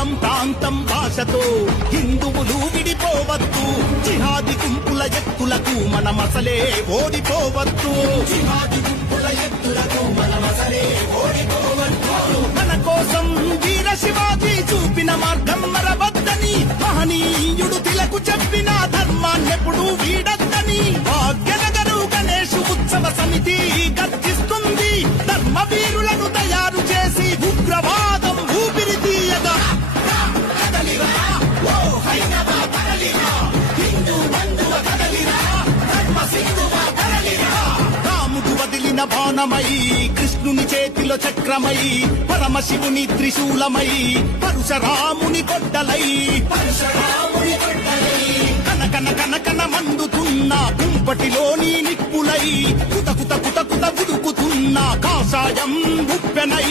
కులం ప్రాంతం భాషతో హిందువులు విడిపోవద్దు. జిహాది గుంపుల ఎత్తులకు మనమసలే ఓడిపోవద్దు. జిహాది గుంపుల ఎత్తులకు మనమసలే ఓడిపోవద్దు. మన కోసం వీర శివాజీ చూపిన మార్గం మరవద్దని, మహనీయుడు తిలకు చెప్పిన ధర్మాన్నెప్పుడు వీడద్దని భాగ్యనగరు గణేష్ ఉత్సవ సమితి గర్జిస్తుంది. ధర్మవీరులను తయారు చేసి ఉగ్రవాదం ఊపిరి తీయగా కదలిరా, ఓ హైందవ కదలిరా, హిందూ బంధువ కదలిరా, ధర్మ సింధువ కదలిరా. రాముడు వదిలిన బాణమై, కృష్ణుని చేతిలో చక్రమై, పరమశివుని త్రిశూలమై, పరశురాముని గొడ్డలై, పరశురాముని గొడ్డలై, కనకన కనకన మండుతున్న కుంపటిలోని నిప్పులై, కుత కుత కుత కుత ఉడుకుతున్న కాషాయం ఉప్పెనై